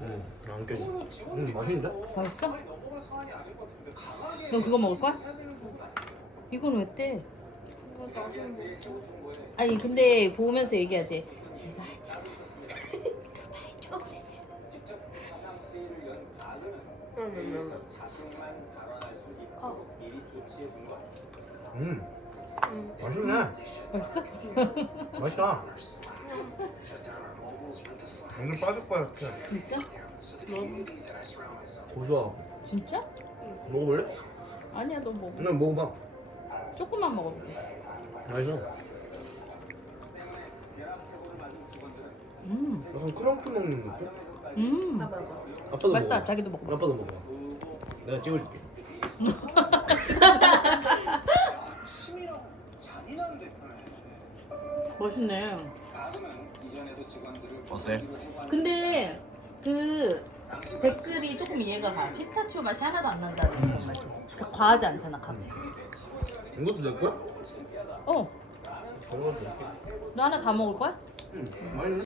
응, 안 깨져. 응, 맛있는데? 맛있어? 너 그거 먹을 거야? 이건 왜 떼? 아니 근데 보면서 얘기하지. 제가 제가 두바이 초콜릿을 음, 맛있네. 맛있어? 맛있다. 오늘 바삭바삭해. 진짜? 고소하고. 진짜? 먹어볼래? 아니야 너 먹어. 응, 먹어봐. 조금만 먹어볼게. 맛있어. 음, 약간 크럼프 먹는 느낌? 음. 아빠도 맛있다. 먹어. 자기도 먹어. 아빠도 먹어. 내가 찍어줄게. 맛있네. 어때? 근데 그 댓글이 조금 이해가 가. 피스타치오 맛이 하나도 안 난다는 그런 말. 그 과하지 않잖아. 감. 이것도 내 거야? 어, 먹어도 돼. 너 하나 다 먹을 거야? 응, 맛있네.